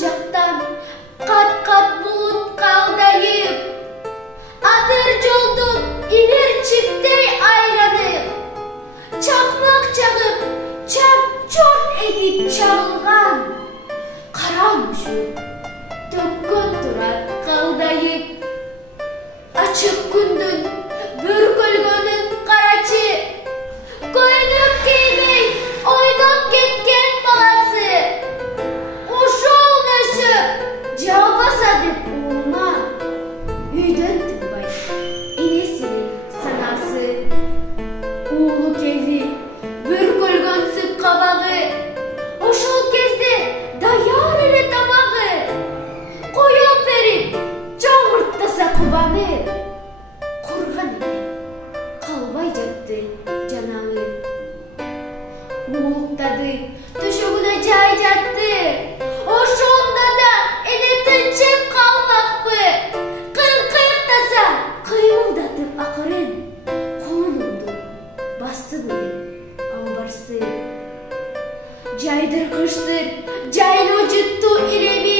жактан кат-кат булут калдайып, атыр жолдон иберчиктей айланып, чакмак чагып, чап-чорт этип чагылган кара мушук төккөн турат калдайып, ачык күндүн бүркөлгөнүн карачы, көйнөк кийбей ойноп кеткен баласы, ушул нөшөп жабаса деп уулуна, үйдөн тынбай энесинин санасы. Уулу келди, бүркөлгөнсүп кабагы, ошол кезде даяр эле тамагы, коюп берип чоңурттаса кубанып, курган эле калбай жатты жанагы. Уулуктады, төшөгүнө жай жатты, ошондо да эне тынчып калмакпы, кыйкыйктаса кыймылдатып акырын колунумду басты белем албарсы. Жайдыр кыштыр, жайлоо жутту иреби,